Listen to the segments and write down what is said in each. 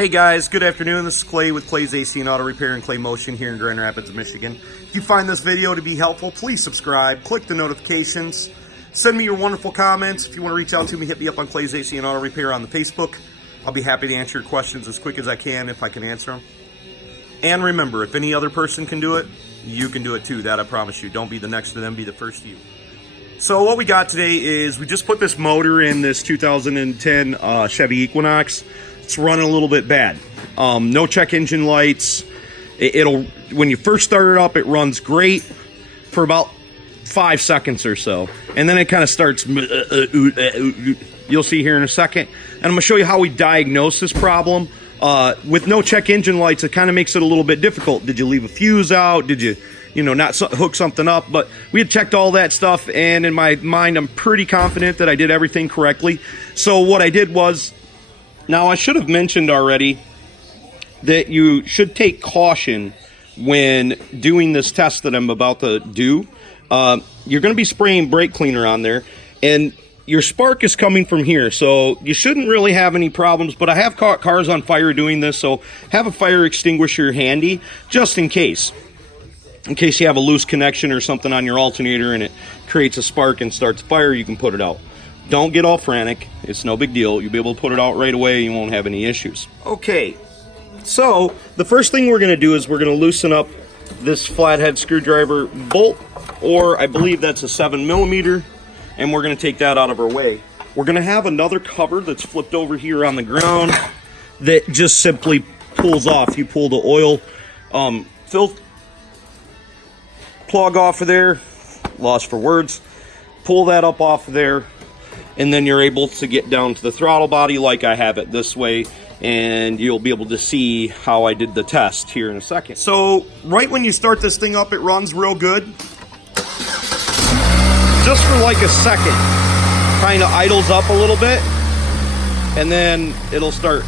Hey guys, good afternoon. This is Clay with Clay's AC and Auto Repair and Clay Motion here in Grand Rapids, Michigan. If you find this video to be helpful, please subscribe, click the notifications, send me your wonderful comments. If you want to reach out to me, hit me up on Clay's AC and Auto Repair on the Facebook. I'll be happy to answer your questions as quick as I can if I can answer them. And remember, if any other person can do it, you can do it too. That I promise you. Don't be the next to them, be the first to you. So what we got today is we just put this motor in this 2010 Chevy Equinox. It's running a little bit bad. No check engine lights. It'll when you first start it up, it runs great for about 5 seconds or so, and then it kind of starts. You'll see here in a second, and I'm gonna show you how we diagnose this problem. With no check engine lights, it kind of makes it a little bit difficult. Did you leave a fuse out? Did you not hook something up? But we had checked all that stuff, and in my mind, I'm pretty confident that I did everything correctly. So what I did was, now I should have mentioned already that you should take caution when doing this test that I'm about to do. You're going to be spraying brake cleaner on there, and your spark is coming from here, so you shouldn't really have any problems. But I have caught cars on fire doing this, so have a fire extinguisher handy just in case you have a loose connection or something on your alternator and it creates a spark and starts a fire. You can put it out. Don't get all frantic. It's no big deal. You'll be able to put it out right away. You won't have any issues. Okay, so the first thing we're going to do is we're going to loosen up this flathead screwdriver bolt, or I believe that's a 7mm, and we're going to take that out of our way. We're going to have another cover that's flipped over here on the ground that just simply pulls off. You pull the oil plug off of there, lost for words, pull that up off of there, and then you're able to get down to the throttle body like I have it this way, and you'll be able to see how I did the test here in a second. So right when you start this thing up, it runs real good. Just for like a second, kind of idles up a little bit, and then it'll start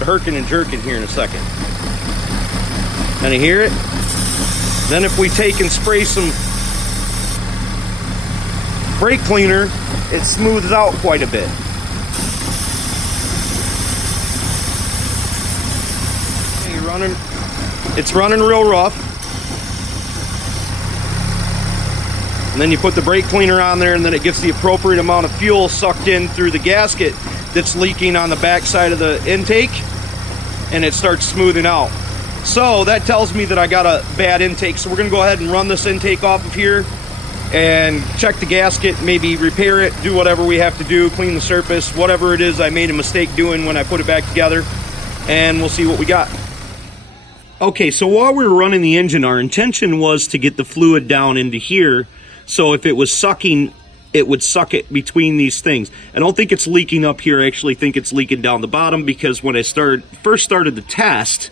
herking and jerking here in a second. Can you hear it? Then if we take and spray some brake cleaner, it smooths out quite a bit. It's running real rough. And then you put the brake cleaner on there, and then it gets the appropriate amount of fuel sucked in through the gasket that's leaking on the back side of the intake, and it starts smoothing out. So that tells me that I got a bad intake. So we're gonna go ahead and run this intake off of here and check the gasket, maybe repair it, do whatever we have to do, clean the surface, whatever it is I made a mistake doing when I put it back together, and we'll see what we got. Okay, so while we were running the engine, our intention was to get the fluid down into here, so if it was sucking, it would suck it between these things. I don't think it's leaking up here. I actually think it's leaking down the bottom, because when I first started the test,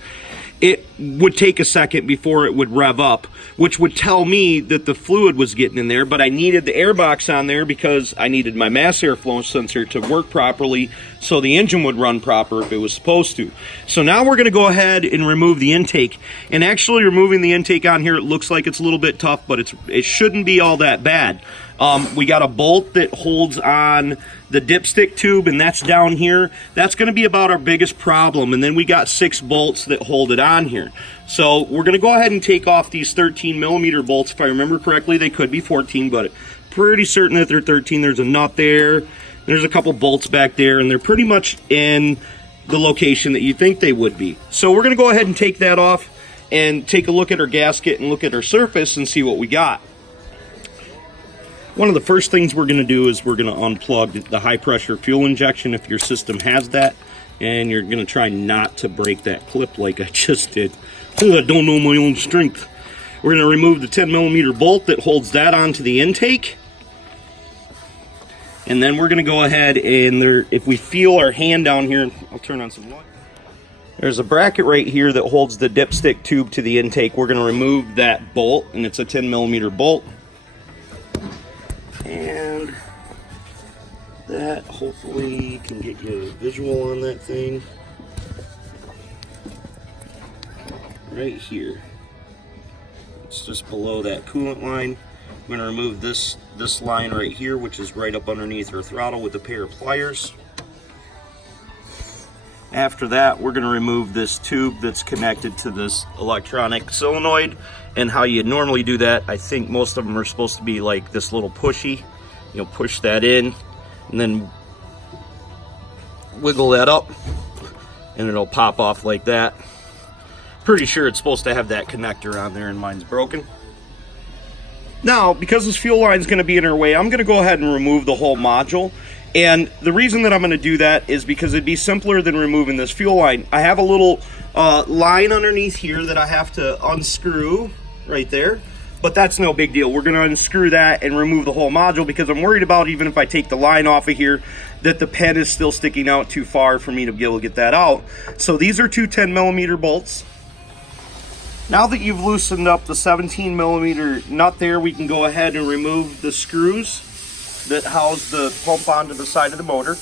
it would take a second before it would rev up, which would tell me that the fluid was getting in there. But I needed the air box on there because I needed my mass airflow sensor to work properly so the engine would run proper if it was supposed to. So now we're going to go ahead and remove the intake. And actually removing the intake on here, it looks like it's a little bit tough, but it shouldn't be all that bad. We got a bolt that holds on the dipstick tube, and that's down here. That's going to be about our biggest problem. And then we got 6 bolts that hold it on here. So we're going to go ahead and take off these 13mm bolts. If I remember correctly, they could be 14, but pretty certain that they're 13. There's a nut there. There's a couple bolts back there, and they're pretty much in the location that you think they would be. So we're going to go ahead and take that off and take a look at our gasket and look at our surface and see what we got. One of the first things we're going to do is we're going to unplug the high pressure fuel injection if your system has that, and you're going to try not to break that clip like I just did. I don't know my own strength. We're going to remove the 10mm bolt that holds that onto the intake, and then we're going to go ahead and if we feel our hand down here, I'll turn on some light. There's a bracket right here that holds the dipstick tube to the intake. We're going to remove that bolt, and it's a 10mm bolt. And that hopefully can get you a visual on that thing. Right here. It's just below that coolant line. I'm going to remove this line right here, which is right up underneath our throttle, with a pair of pliers. After that, we're going to remove this tube that's connected to this electronic solenoid. And how you normally do that, I think most of them are supposed to be like this little pushy. You'll push that in and then wiggle that up and it'll pop off like that. Pretty sure it's supposed to have that connector on there, and mine's broken. Now, because this fuel line is going to be in our way, I'm going to go ahead and remove the whole module. And the reason that I'm going to do that is because it'd be simpler than removing this fuel line. I have a little line underneath here that I have to unscrew right there, but that's no big deal. We're going to unscrew that and remove the whole module, because I'm worried about, even if I take the line off of here, that the pen is still sticking out too far for me to be able to get that out. So these are two 10mm bolts. Now that you've loosened up the 17mm nut there, we can go ahead and remove the screws that house the pump onto the side of the motor.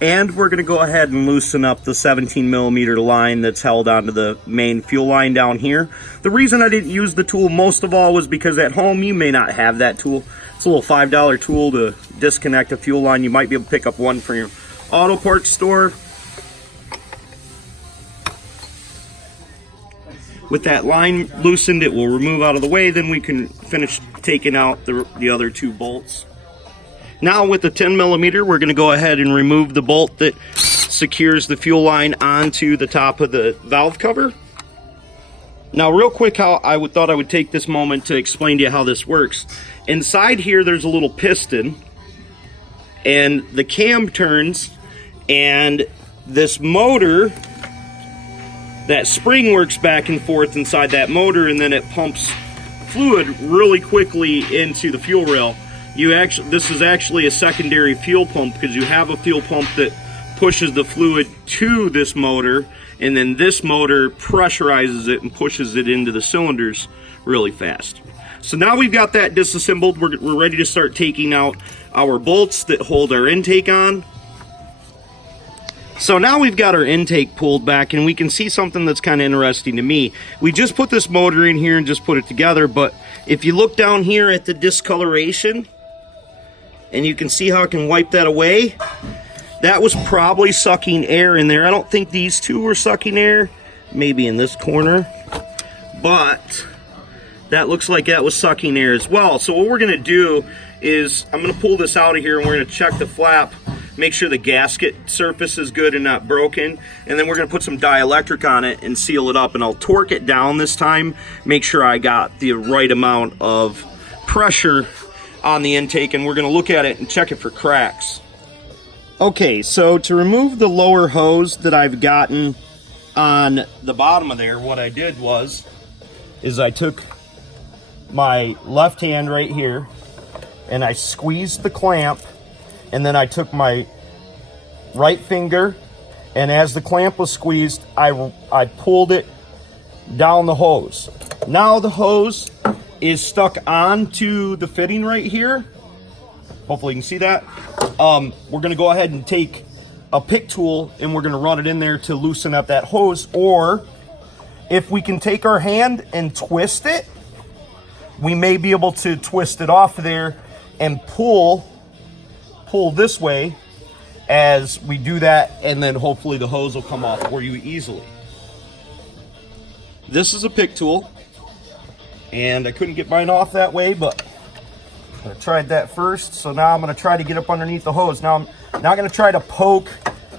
And we're going to go ahead and loosen up the 17mm line that's held onto the main fuel line down here. The reason I didn't use the tool most of all was because at home you may not have that tool. It's a little $5 tool to disconnect a fuel line. You might be able to pick up one from your auto parts store. With that line loosened, it will remove out of the way. Then we can finish taking out the other two bolts. Now with the 10mm, we're going to go ahead and remove the bolt that secures the fuel line onto the top of the valve cover. Now real quick, thought I would take this moment to explain to you how this works. Inside here there's a little piston, and the cam turns, and this motor, that spring works back and forth inside that motor, and then it pumps fluid really quickly into the fuel rail. This is actually a secondary fuel pump, because you have a fuel pump that pushes the fluid to this motor, and then this motor pressurizes it and pushes it into the cylinders really fast. So now we've got that disassembled, we're ready to start taking out our bolts that hold our intake on. So now we've got our intake pulled back, and we can see something that's kind of interesting to me. We just put this motor in here and just put it together, but if you look down here at the discoloration, and you can see how I can wipe that away, that was probably sucking air in there. I don't think these two were sucking air, maybe in this corner, but that looks like that was sucking air as well. So what we're going to do is I'm going to pull this out of here, and we're going to check the flap, make sure the gasket surface is good and not broken, and then we're going to put some dielectric on it and seal it up, and I'll torque it down this time, make sure I got the right amount of pressure on the intake, and we're going to look at it and check it for cracks. Okay, so to remove the lower hose that I've gotten on the bottom of there, what I did is I took my left hand right here and I squeezed the clamp, and then I took my right finger, and as the clamp was squeezed, I pulled it down the hose. Now the hose is stuck onto the fitting right here. Hopefully you can see that. We're going to go ahead and take a pick tool, and we're going to run it in there to loosen up that hose. Or if we can take our hand and twist it, we may be able to twist it off there and pull this way as we do that, and then hopefully the hose will come off for you easily. This is a pick tool, and I couldn't get mine off that way, but I tried that first. So now I'm going to try to get up underneath the hose. Now I'm not going to try to poke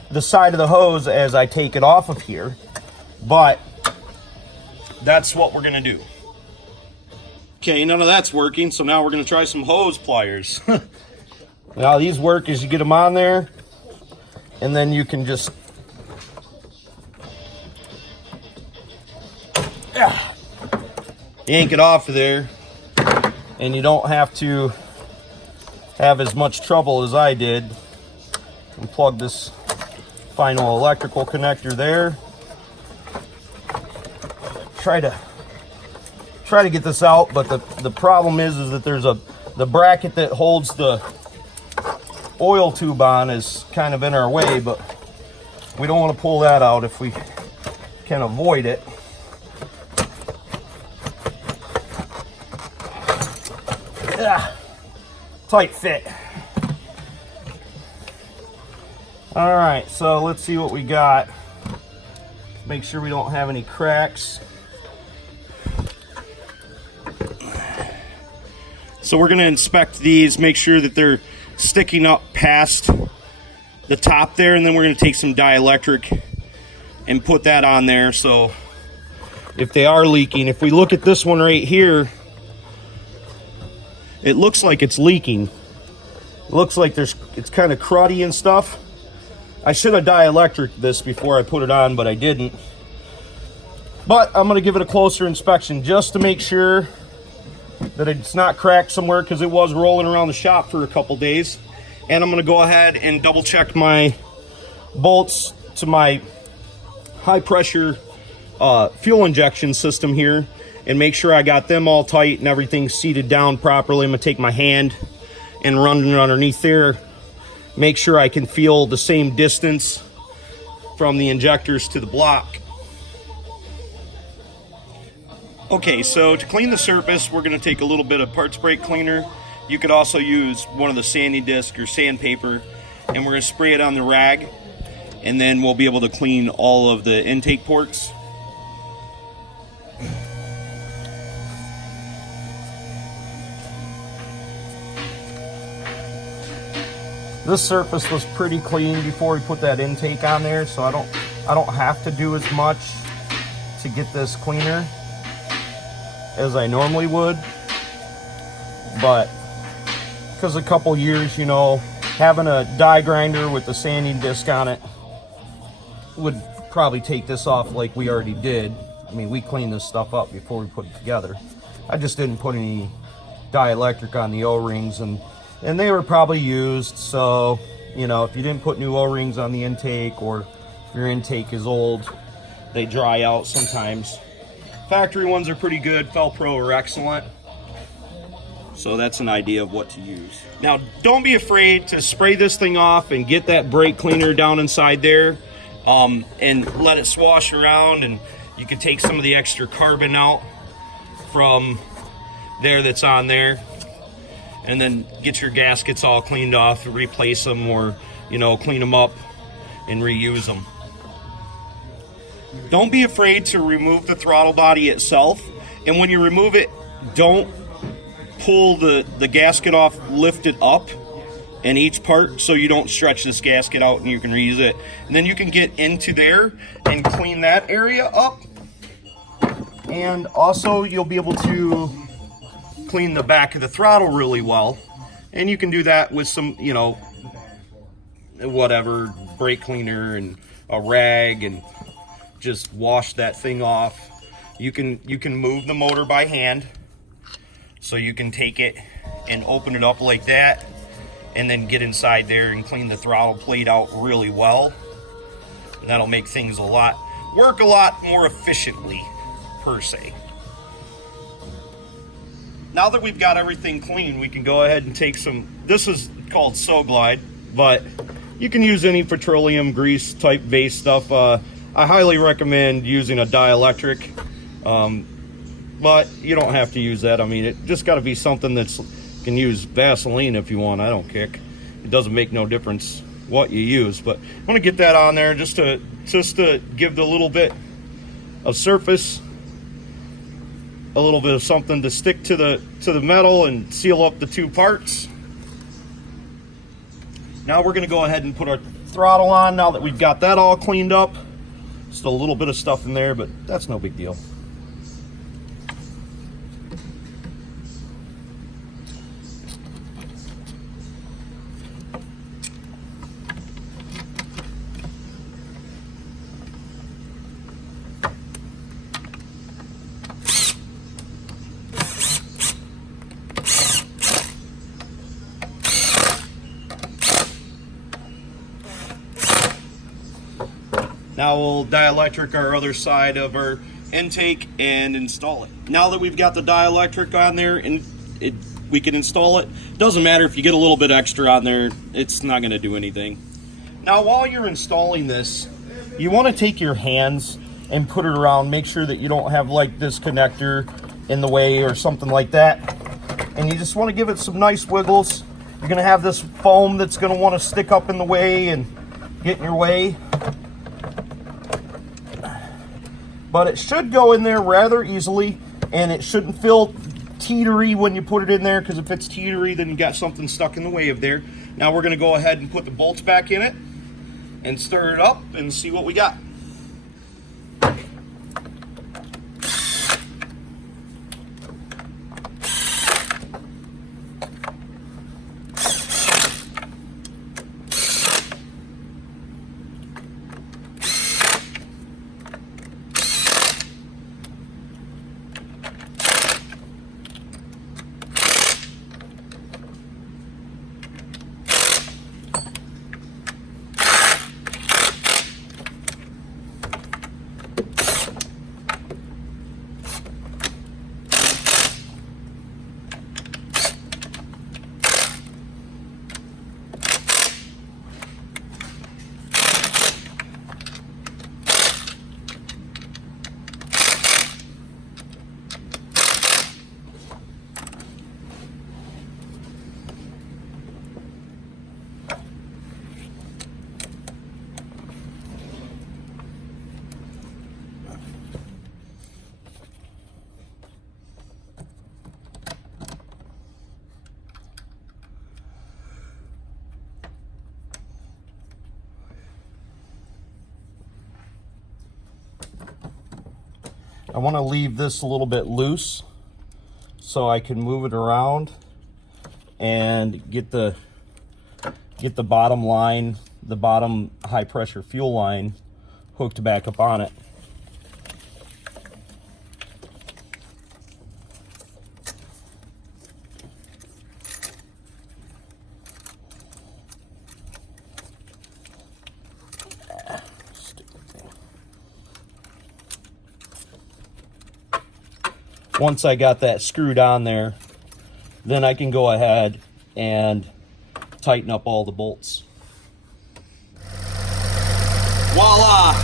the side of the hose as I take it off of here, but that's what we're going to do. Okay, none of that's working, so now we're going to try some hose pliers. Now these work is you get them on there, and then you can just yank it off of there, and you don't have to have as much trouble as I did. And plug this final electrical connector there. Try to get this out, but the problem is that there's the bracket that holds the oil tube on is kind of in our way, but we don't want to pull that out if we can avoid it. Tight fit. All right, so let's see what we got. Make sure we don't have any cracks. So we're gonna inspect these, make sure that they're sticking up past the top there, and then we're gonna take some dielectric and put that on there. So if they are leaking, if we look at this one right here, it looks like it's leaking. It looks like it's kind of cruddy and stuff. I should have dielectric this before I put it on, but I didn't. But I'm gonna give it a closer inspection just to make sure that it's not cracked somewhere, because it was rolling around the shop for a couple days. And I'm gonna go ahead and double check my bolts to my high pressure fuel injection system here and make sure I got them all tight and everything's seated down properly. I'm gonna take my hand and run it underneath there, make sure I can feel the same distance from the injectors to the block. Okay, so to clean the surface, we're gonna take a little bit of parts brake cleaner. You could also use one of the sanding disc or sandpaper, and we're gonna spray it on the rag, and then we'll be able to clean all of the intake ports. This surface was pretty clean before we put that intake on there, so I don't have to do as much to get this cleaner as I normally would. But because a couple years, you know, having a die grinder with the sanding disc on it would probably take this off like we already did. I mean, we cleaned this stuff up before we put it together. I just didn't put any dielectric on the O-rings, and they were probably used. So, you know, if you didn't put new O-rings on the intake, or if your intake is old, they dry out sometimes. Factory ones are pretty good. Felpro are excellent. So that's an idea of what to use. Now, don't be afraid to spray this thing off and get that brake cleaner down inside there, and let it swash around, and you can take some of the extra carbon out from there that's on there, and then get your gaskets all cleaned off, replace them, or, you know, clean them up and reuse them. Don't be afraid to remove the throttle body itself, and when you remove it, don't pull the gasket off, lift it up in each part so you don't stretch this gasket out and you can reuse it. And then you can get into there and clean that area up, and also you'll be able to clean the back of the throttle really well, and you can do that with some, you know, whatever, brake cleaner and a rag, and just wash that thing off. You can move the motor by hand, so you can take it and open it up like that, and then get inside there and clean the throttle plate out really well. And that'll make things work a lot more efficiently, per se. Now that we've got everything clean, we can go ahead and take some, this is called So-Glide, but you can use any petroleum grease type base stuff. I highly recommend using a dielectric, but you don't have to use that. I mean, it just got to be something that's, you can use Vaseline if you want. I don't kick. It doesn't make no difference what you use, but I want to get that on there just to give the little bit of surface, a little bit of something to stick to the metal and seal up the two parts. Now we're going to go ahead and put our throttle on now that we've got that all cleaned up. Still a little bit of stuff in there, but that's no big deal. Now we'll dielectric our other side of our intake and install it. Now that we've got the dielectric on there and we can install it, doesn't matter if you get a little bit extra on there, it's not going to do anything. Now while you're installing this, you want to take your hands and put it around, make sure that you don't have like this connector in the way or something like that, and you just want to give it some nice wiggles. You're going to have this foam that's going to want to stick up in the way, and get in your way. But it should go in there rather easily, and it shouldn't feel teetery when you put it in there, because if it's teetery, then you got something stuck in the way of there. Now we're going to go ahead and put the bolts back in it and stir it up and see what we got. I want to leave this a little bit loose so I can move it around and get the bottom line, the bottom high pressure fuel line hooked back up on it. Once I got that screwed on there, then I can go ahead and tighten up all the bolts. Voila!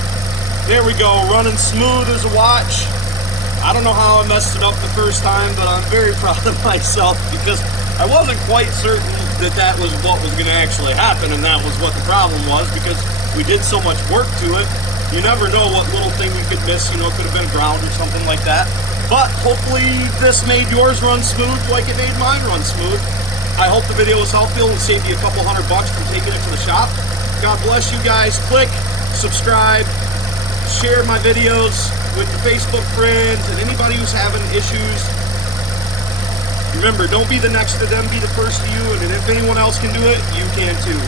There we go, running smooth as a watch. I don't know how I messed it up the first time, but I'm very proud of myself because I wasn't quite certain that that was what was going to actually happen, and that was what the problem was, because we did so much work to it. You never know what little thing you could miss, you know, it could have been ground or something like that. But hopefully this made yours run smooth like it made mine run smooth. I hope the video was helpful and saved you a couple $100 from taking it to the shop. God bless you guys. Click, subscribe, share my videos with your Facebook friends and anybody who's having issues. Remember, don't be the next to them, be the first to you, and if anyone else can do it, you can too.